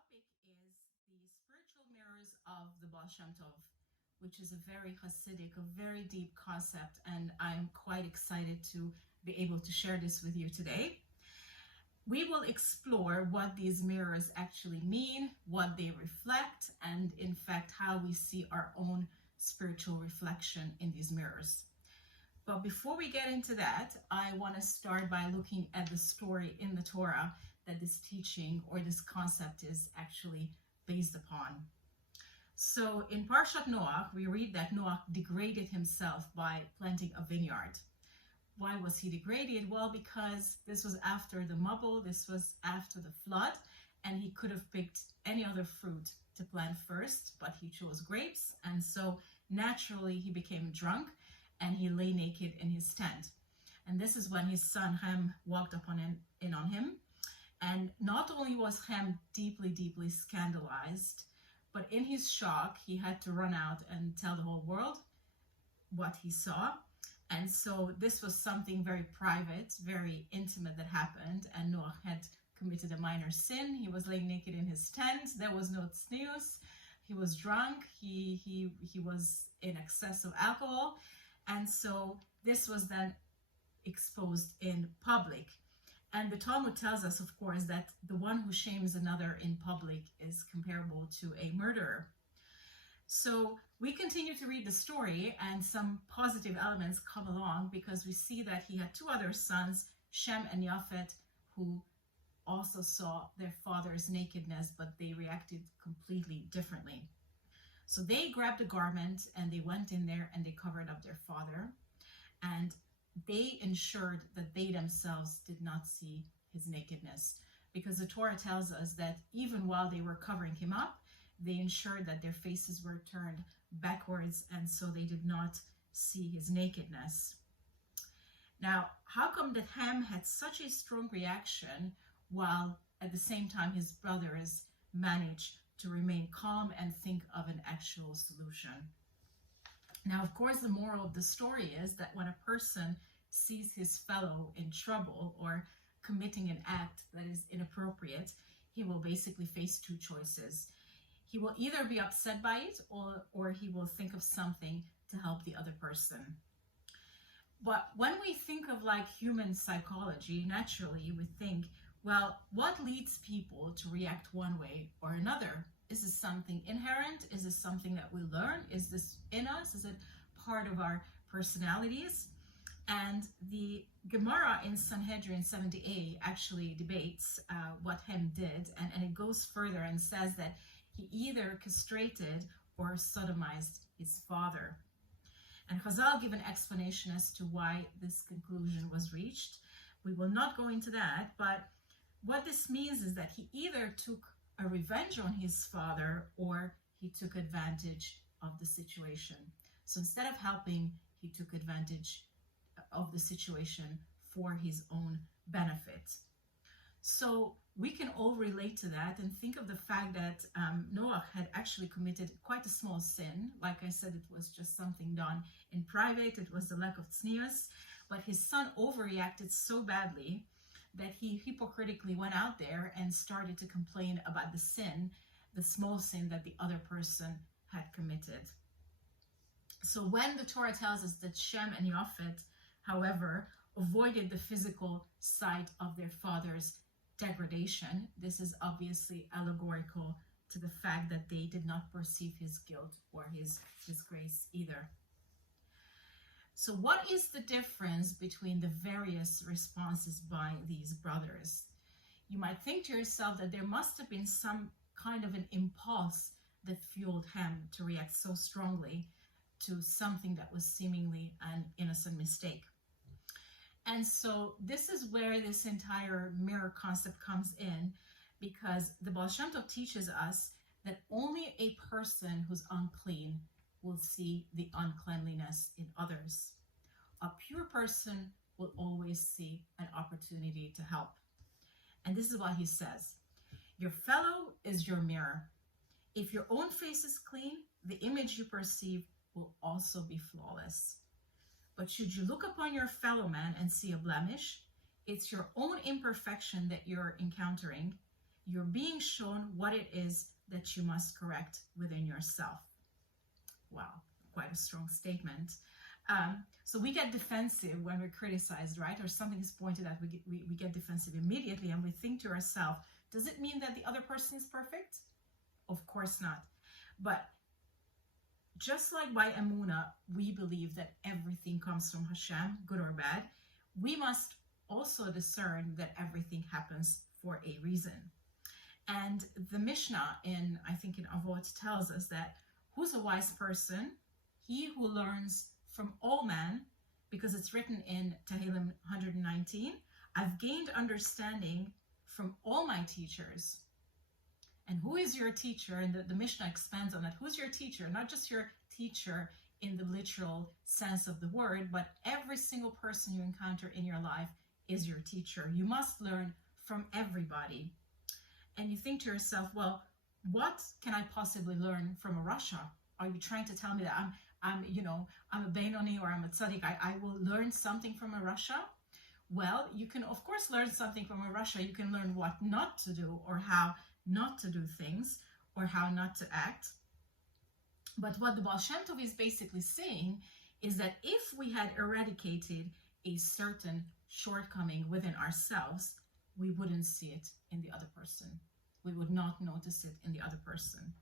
topic is the spiritual mirrors of the Baal Shem Tov, which is a very Hasidic, a very deep concept, and I'm quite excited to be able to share this with you today. We will explore what these mirrors actually mean, what they reflect, and in fact, how we see our own spiritual reflection in these mirrors. But before we get into that, I want to start by looking at the story in the Torah that this teaching or this concept is actually based upon. So in Parshat Noach, we read that Noach degraded himself by planting a vineyard. Why was he degraded? Well, because this was after the Mabul, this was after the flood, and he could have picked any other fruit to plant first, but he chose grapes, and so naturally he became drunk and he lay naked in his tent. And this is when his son Ham walked up in on him. And not only was Ham deeply scandalized, but in his shock, he had to run out and tell the whole world what he saw. And so this was something very private, very intimate that happened. And Noah had committed a minor sin. He was laying naked in his tent. There was no tznius. He was drunk. He was in excess of alcohol. And so this was then exposed in public. And the Talmud tells us, of course, that the one who shames another in public is comparable to a murderer. So we continue to read the story, and some positive elements come along because we see that he had two other sons, Shem and Yafet, who also saw their father's nakedness, but they reacted completely differently. So they grabbed a garment and they went in there and they covered up their father, and they ensured that they themselves did not see his nakedness, because the Torah tells us that even while they were covering him up, they ensured that their faces were turned backwards, and so they did not see his nakedness. Now, how come that Ham had such a strong reaction while at the same time his brothers managed to remain calm and think of an actual solution? Now, of course, the moral of the story is that when a person sees his fellow in trouble or committing an act that is inappropriate, he will basically face two choices. He will either be upset by it or he will think of something to help the other person. But when we think of like human psychology, naturally we think, well, what leads people to react one way or another? Is this something inherent? Is this something that we learn? Is this in us? Is it part of our personalities? And the Gemara in Sanhedrin 70a actually debates what Ham did, and it goes further and says that he either castrated or sodomized his father. And Chazal give an explanation as to why this conclusion was reached. We will not go into that, but what this means is that he either took a revenge on his father or he took advantage of the situation. So instead of helping, he took advantage of the situation for his own benefit. So we can all relate to that and think of the fact that Noah had actually committed quite a small sin. Like I said, it was just something done in private. It was the lack of tznius, but his son overreacted so badly that he hypocritically went out there and started to complain about the sin, the small sin that the other person had committed. So when the Torah tells us that Shem and Yafet, however, avoided the physical sight of their father's degradation, this is obviously allegorical to the fact that they did not perceive his guilt or his disgrace either. So what is the difference between the various responses by these brothers? You might think to yourself that there must have been some kind of an impulse that fueled Ham to react so strongly to something that was seemingly an innocent mistake. And so this is where this entire mirror concept comes in, because the Baal Shem Tov teaches us that only a person who's unclean will see the uncleanliness in others. A pure person will always see an opportunity to help. And this is what he says: your fellow is your mirror. If your own face is clean, the image you perceive will also be flawless. But should you look upon your fellow man and see a blemish, it's your own imperfection that you're encountering. you're being shown what it is that you must correct within yourself. Wow, quite a strong statement. So we get defensive when we're criticized, right? Or something is pointed at, we get defensive immediately, and we think to ourselves, does it mean that the other person is perfect? Of course not. But just like by Emunah, we believe that everything comes from Hashem, good or bad, we must also discern that everything happens for a reason. And the Mishnah I think in Avot tells us that who's a wise person? He who learns from all men, because it's written in Tehillim 119, I've gained understanding from all my teachers. And who is your teacher? And the Mishnah expands on that. Who's your teacher? Not just your teacher in the literal sense of the word, but every single person you encounter in your life is your teacher. You must learn from everybody. And you think to yourself, well, what can I possibly learn from a Rasha? Are you trying to tell me that I'm a Benoni or I'm a Tzaddik? I will learn something from a Rasha? Well, you can of course learn something from a Rasha. You can learn what not to do, or how not to do things, or how not to act. But what the Baal Shem Tov is basically saying is that if we had eradicated a certain shortcoming within ourselves, we wouldn't see it in the other person. We would not notice it in the other person.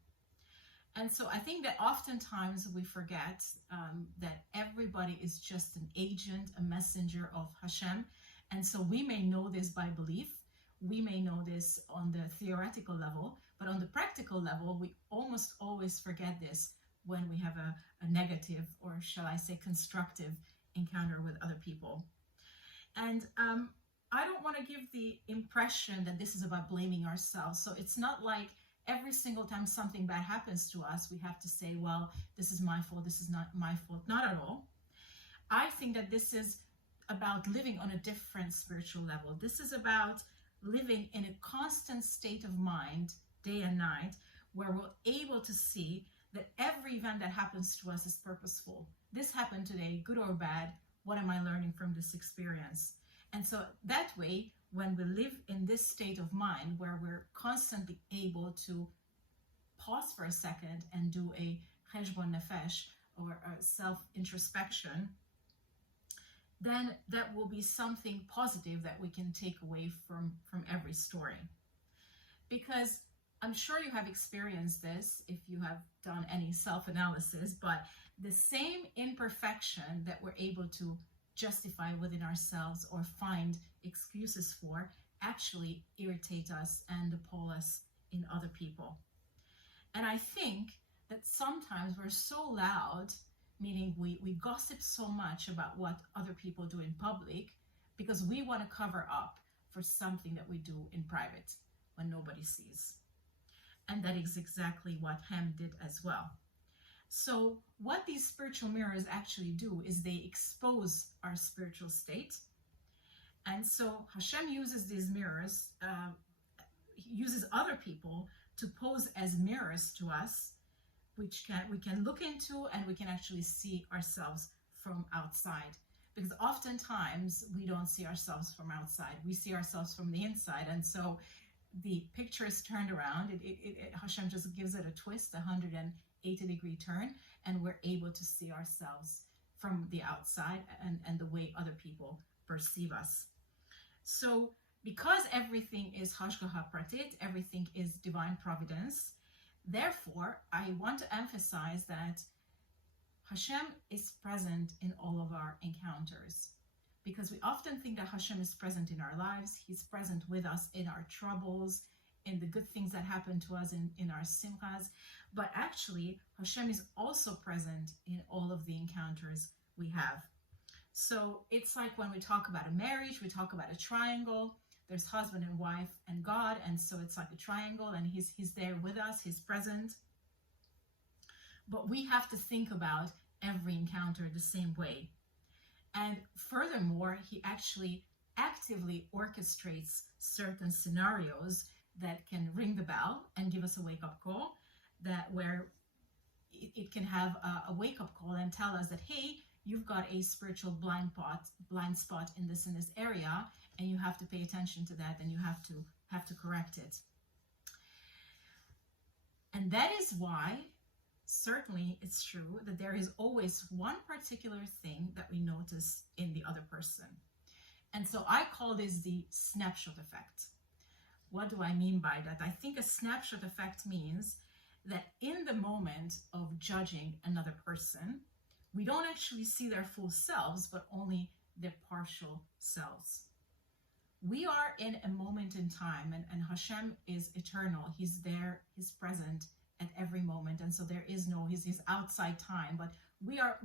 And so I think that oftentimes we forget that everybody is just an agent, a messenger of Hashem. And so we may know this by belief. We may know this on the theoretical level, but on the practical level, we almost always forget this when we have a negative, or shall I say constructive, encounter with other people. And I don't want to give the impression that this is about blaming ourselves. So it's not like every single time something bad happens to us, we have to say, well, this is my fault, this is not my fault. Not at all. I think that this is about living on a different spiritual level. This is about living in a constant state of mind, day and night, where we're able to see that every event that happens to us is purposeful. This happened today, good or bad. What am I learning from this experience? And so that way, when we live in this state of mind where we're constantly able to pause for a second and do a cheshbon nefesh, or a self-introspection, then that will be something positive that we can take away from every story. Because I'm sure you have experienced this if you have done any self-analysis, but the same imperfection that we're able to justify within ourselves or find excuses for actually irritate us and appall us in other people. And I think that sometimes we're so loud, meaning we gossip so much about what other people do in public because we want to cover up for something that we do in private when nobody sees. And that is exactly what Ham did as well. So what these spiritual mirrors actually do is they expose our spiritual state. And so Hashem uses these mirrors, uses other people to pose as mirrors to us, which we can look into, and we can actually see ourselves from outside. Because oftentimes we don't see ourselves from outside. We see ourselves from the inside. And so the picture is turned around. Hashem just gives it a twist, 180-degree turn, and we're able to see ourselves from the outside and the way other people perceive us. So because everything is hashgacha pratit, everything is divine providence, therefore, I want to emphasize that Hashem is present in all of our encounters. Because we often think that Hashem is present in our lives. He's present with us in our troubles, in the good things that happen to us, in our simchas. But actually, Hashem is also present in all of the encounters we have. So it's like when we talk about a marriage, we talk about a triangle. There's husband and wife and God, and so it's like a triangle, and he's there with us, he's present. But we have to think about every encounter the same way. And furthermore, he actually actively orchestrates certain scenarios that can ring the bell and give us a wake-up call, that where it can have a wake-up call and tell us that, hey, you've got a spiritual blind spot in this area, and you have to pay attention to that, and you have to correct it. And that is why, certainly, it's true that there is always one particular thing that we notice in the other person. And so I call this the snapshot effect. What do I mean by that? I think a snapshot effect means that in the moment of judging another person, we don't actually see their full selves, but only their partial selves. We are in a moment in time, and Hashem is eternal. He's there, he's present at every moment. And so there is no, he's outside time, but we are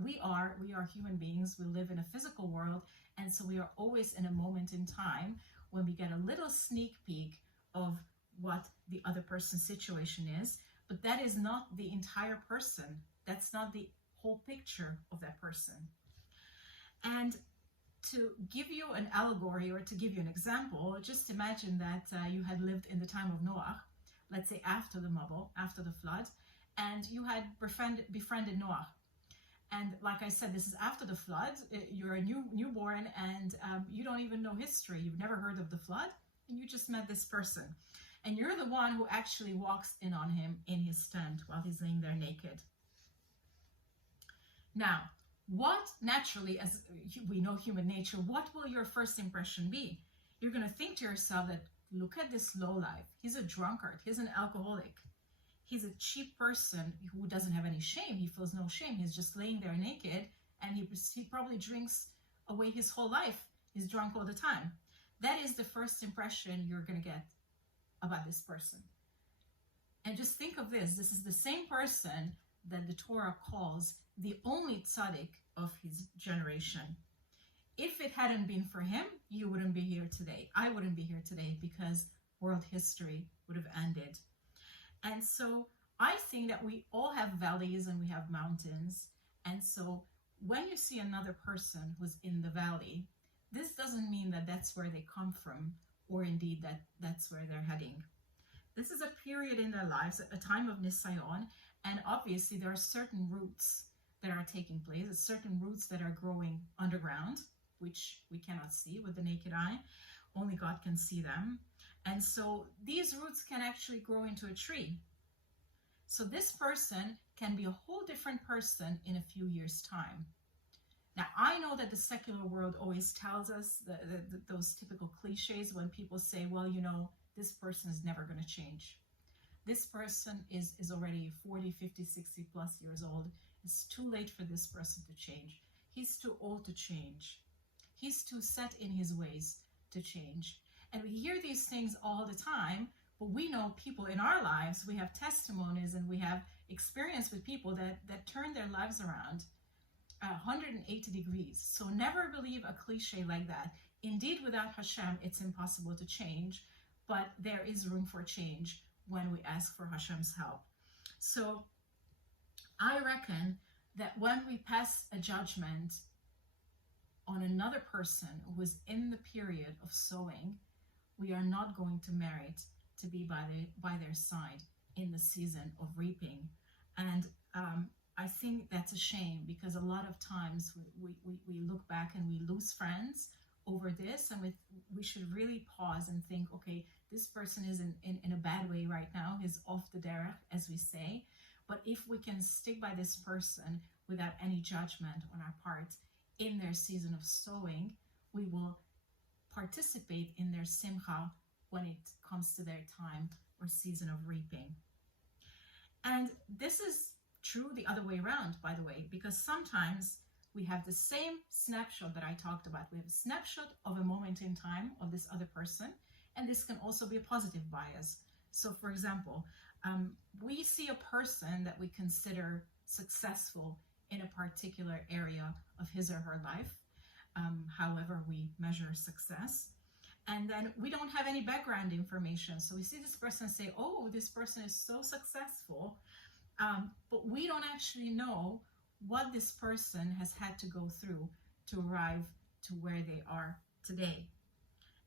human beings. We live in a physical world. And so we are always in a moment in time when we get a little sneak peek of what the other person's situation is. But that is not the entire person. That's not the whole picture of that person. And to give you an allegory, or to give you an example, just imagine that you had lived in the time of Noah, let's say after the Mabul, after the flood, and you had befriended Noah. And like I said, this is after the flood. You're a newborn, and you don't even know history. You've never heard of the flood, and you just met this person. And you're the one who actually walks in on him in his tent while he's laying there naked. Now, what naturally, as we know human nature, what will your first impression be? You're going to think to yourself that, look at this lowlife. He's a drunkard. He's an alcoholic. He's a cheap person who doesn't have any shame. He feels no shame. He's just laying there naked, and he probably drinks away his whole life. He's drunk all the time. That is the first impression you're going to get about this person. And just think of this. This is the same person that the Torah calls the only tzaddik of his generation. If it hadn't been for him, you wouldn't be here today. I wouldn't be here today, because world history would have ended. And so I think that we all have valleys and we have mountains. And so when you see another person who's in the valley, this doesn't mean that that's where they come from, or indeed that that's where they're heading. This is a period in their lives, a time of nisayon, and obviously there are certain roots that are taking place, certain roots that are growing underground, which we cannot see with the naked eye. Only God can see them. And so these roots can actually grow into a tree. So this person can be a whole different person in a few years' time. Now, I know that the secular world always tells us those typical cliches when people say, well, you know, this person is never going to change. This person is already 40, 50, 60 plus years old. It's too late for this person to change. He's too old to change. He's too set in his ways to change. And we hear these things all the time, but we know people in our lives, we have testimonies and we have experience with people that turn their lives around 180 degrees. So never believe a cliche like that. Indeed, without Hashem, it's impossible to change, but there is room for change when we ask for Hashem's help. So I reckon that when we pass a judgment on another person who is in the period of sowing, we are not going to merit to be by their side in the season of reaping. And I think that's a shame, because a lot of times we look back and we lose friends over this, and we should really pause and think, okay, this person is in a bad way right now. He's off the derech, as we say. But if we can stick by this person without any judgment on our part in their season of sowing, we will participate in their simcha when it comes to their time or season of reaping. And this is true the other way around, by the way, because sometimes we have the same snapshot that I talked about. We have a snapshot of a moment in time of this other person, and this can also be a positive bias. So for example, we see a person that we consider successful in a particular area of his or her life, however we measure success. And then we don't have any background information. So we see this person and say, oh, this person is so successful, but we don't actually know what this person has had to go through to arrive to where they are today.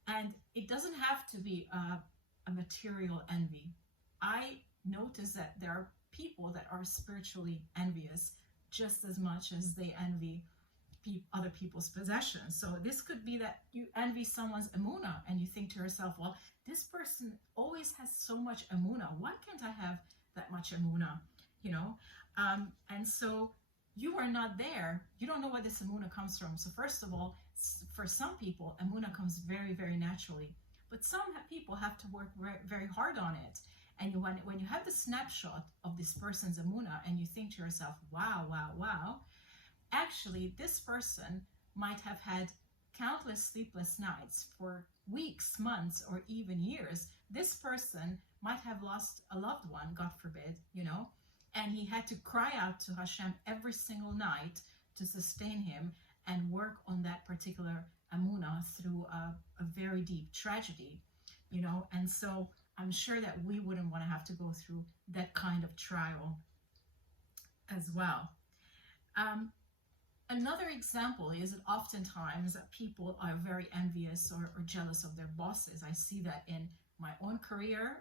And it doesn't have to be a material envy. I notice that there are people that are spiritually envious just as much as they envy other people's possessions. So this could be that you envy someone's emunah and you think to yourself, well, this person always has so much emunah. Why can't I have that much emunah, you know. And so you are not there. You don't know where this emunah comes from. So first of all, for some people, emunah comes very, very naturally. But some people have to work very, very hard on it. And when you have the snapshot of this person's emunah and you think to yourself, wow, wow, wow, actually this person might have had countless sleepless nights for weeks, months, or even years. This person might have lost a loved one, God forbid, you know, and he had to cry out to Hashem every single night to sustain him and work on that particular emunah through a very deep tragedy, you know. And so I'm sure that we wouldn't want to have to go through that kind of trial as well. Another example is that oftentimes people are very envious or jealous of their bosses. I see that in my own career.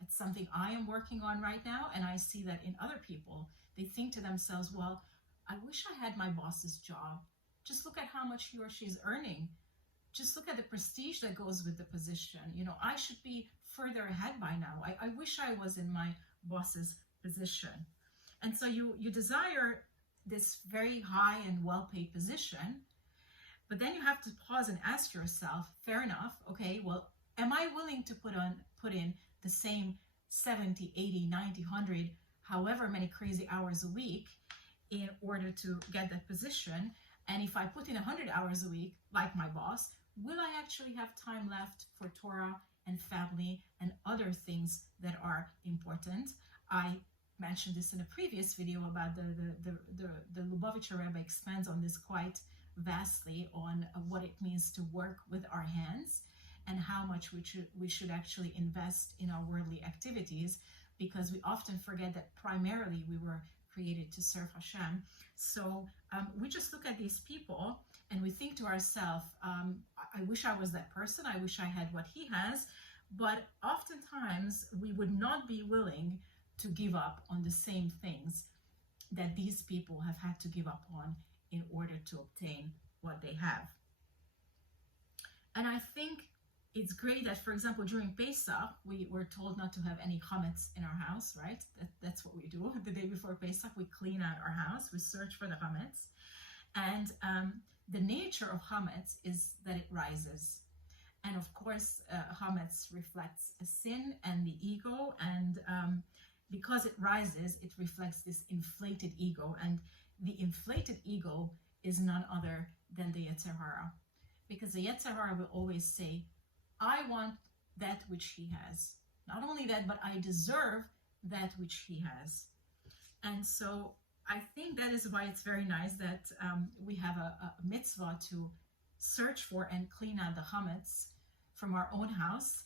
It's something I am working on right now, and I see that in other people. They think to themselves, well, I wish I had my boss's job. Just look at how much he or she is earning. Just look at the prestige that goes with the position. You know, I should be further ahead by now. I wish I was in my boss's position. And so you desire this very high and well-paid position, but then you have to pause and ask yourself, fair enough, okay, well, am I willing to put in the same 70, 80, 90, 100, however many crazy hours a week in order to get that position? And if I put in 100 hours a week, like my boss, will I actually have time left for Torah and family and other things that are important? I mentioned this in a previous video about the Lubavitcher Rebbe expands on this quite vastly on what it means to work with our hands and how much we should actually invest in our worldly activities, because we often forget that primarily we were created to serve Hashem. So we just look at these people and we think to ourselves, I wish I was that person. I wish I had what he has. But oftentimes we would not be willing to give up on the same things that these people have had to give up on in order to obtain what they have. And I think it's great that, for example, during Pesach, we were told not to have any chametz in our house, right? That's what we do. The day before Pesach, we clean out our house, we search for the chametz. And the nature of chametz is that it rises. And of course, chametz reflects a sin and the ego, and because it rises, it reflects this inflated ego, and the inflated ego is none other than the Yetzer Hara, because the Yetzer Hara will always say, I want that which he has. Not only that, but I deserve that which he has. And so I think that is why it's very nice that we have a mitzvah to search for and clean out the chametz from our own house.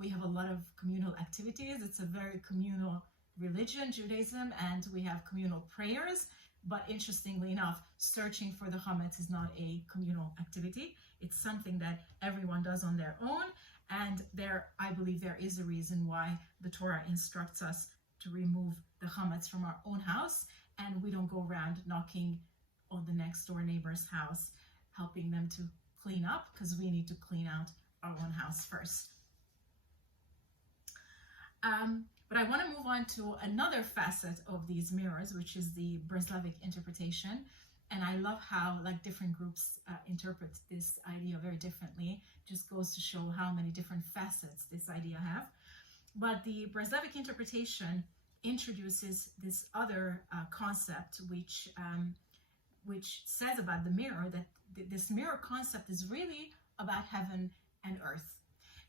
We have a lot of communal activities. It's a very communal religion, Judaism, and we have communal prayers. But interestingly enough, searching for the chametz is not a communal activity. It's something that everyone does on their own. And I believe there is a reason why the Torah instructs us to remove the chametz from our own house, and we don't go around knocking on the next door neighbor's house, helping them to clean up, because we need to clean out our own house first. But I want to move on to another facet of these mirrors, which is the Breslevic interpretation. And I love how different groups interpret this idea very differently. Just goes to show how many different facets this idea have. But the Breslevic interpretation introduces this other concept, which says about the mirror that this mirror concept is really about heaven and earth.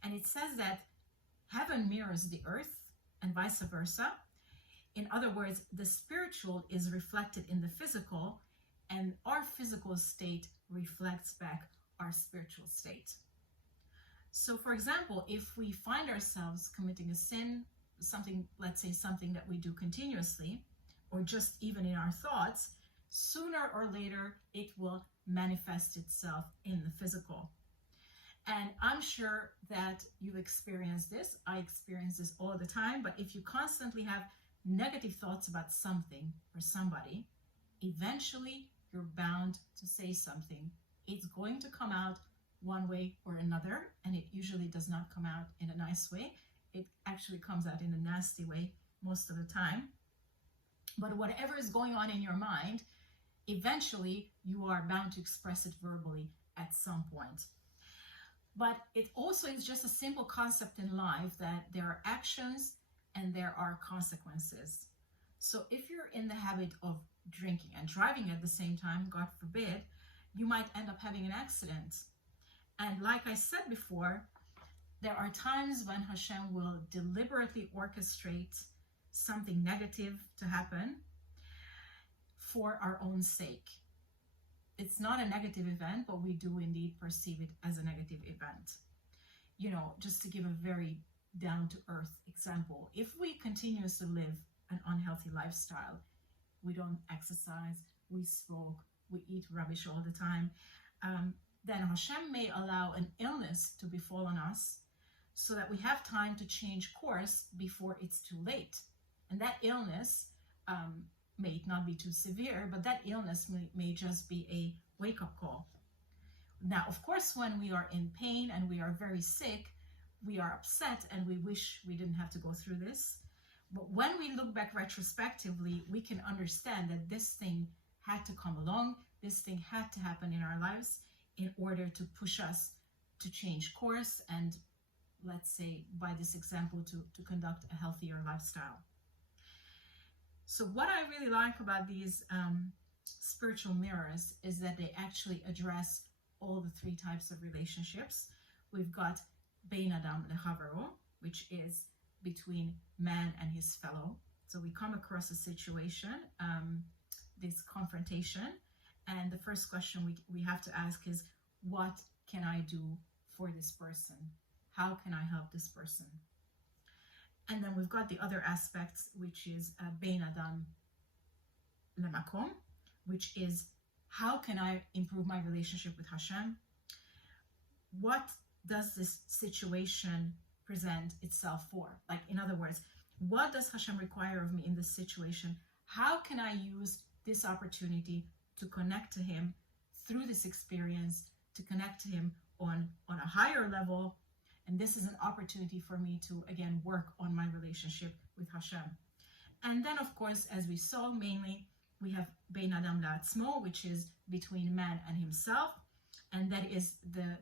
And it says that heaven mirrors the earth and vice versa. In other words, the spiritual is reflected in the physical, and our physical state reflects back our spiritual state. So for example, if we find ourselves committing a sin, let's say something that we do continuously, or just even in our thoughts, sooner or later it will manifest itself in the physical. And I'm sure that you've experienced this. I experience this all the time. But if you constantly have negative thoughts about something or somebody, eventually you're bound to say something. It's going to come out one way or another, and it usually does not come out in a nice way. It actually comes out in a nasty way most of the time. But whatever is going on in your mind, eventually you are bound to express it verbally at some point. But it also is just a simple concept in life that there are actions and there are consequences. So if you're in the habit of drinking and driving at the same time, God forbid, you might end up having an accident. And like I said before, there are times when Hashem will deliberately orchestrate something negative to happen for our own sake. It's not a negative event, but we do indeed perceive it as a negative event. You know, just to give a very down-to-earth example, if we continuously live an unhealthy lifestyle, we don't exercise, we smoke, we eat rubbish all the time, then Hashem may allow an illness to befall on us so that we have time to change course before it's too late. And that illness may not be too severe, but that illness may just be a wake-up call. Now, of course, when we are in pain and we are very sick, we are upset and we wish we didn't have to go through this. But when we look back retrospectively, we can understand that this thing had to come along, this thing had to happen in our lives in order to push us to change course and, let's say, by this example, to conduct a healthier lifestyle. So what I really like about these spiritual mirrors is that they actually address all the three types of relationships. We've got Bein Adam Lechavero, which is between man and his fellow. So we come across a situation, this confrontation, and the first question we have to ask is, what can I do for this person? How can I help this person? And then we've got the other aspects, which is Bein Adam Lemakom, which is, how can I improve my relationship with Hashem? What does this situation present itself for? Like, in other words, what does Hashem require of me in this situation? How can I use this opportunity to connect to Him through this experience, to connect to Him on a higher level? And this is an opportunity for me to, again, work on my relationship with Hashem. And then, of course, as we saw, mainly, we have Bein Adam La'atzmo, which is between man and himself. And that is the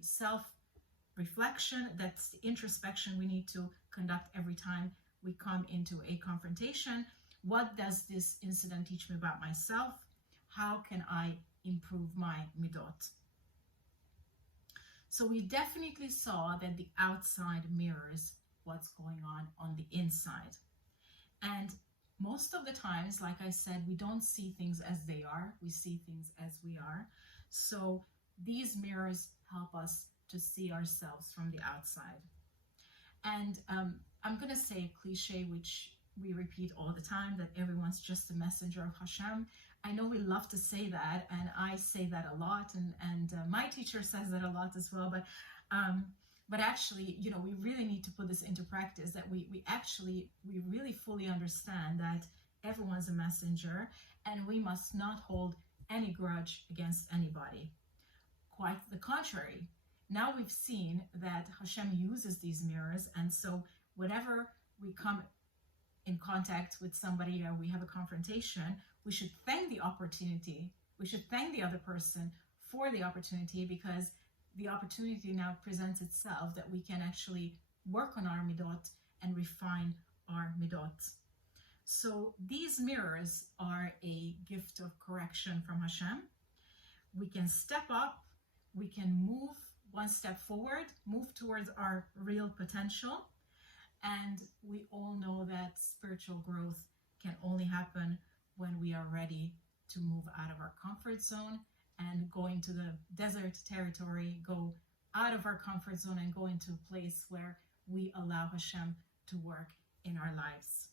self-reflection, that's the introspection we need to conduct every time we come into a confrontation. What does this incident teach me about myself? How can I improve my midot? So we definitely saw that the outside mirrors what's going on the inside. And most of the times, like I said, we don't see things as they are. We see things as we are. So these mirrors help us to see ourselves from the outside. And I'm going to say a cliche, which we repeat all the time, that everyone's just a messenger of Hashem. I know we love to say that, and I say that a lot, and my teacher says that a lot as well, but actually, you know, we really need to put this into practice, that we really fully understand that everyone's a messenger, and we must not hold any grudge against anybody. Quite the contrary. Now we've seen that Hashem uses these mirrors, and so whenever we come in contact with somebody or we have a confrontation, we should thank the opportunity. We should thank the other person for the opportunity, because the opportunity now presents itself that we can actually work on our midot and refine our midot. So these mirrors are a gift of correction from Hashem. We can step up, we can move one step forward, move towards our real potential. And we all know that spiritual growth can only happen when we are ready to move out of our comfort zone and go into the desert territory, go out of our comfort zone and go into a place where we allow Hashem to work in our lives.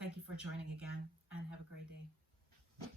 Thank you for joining again, and have a great day.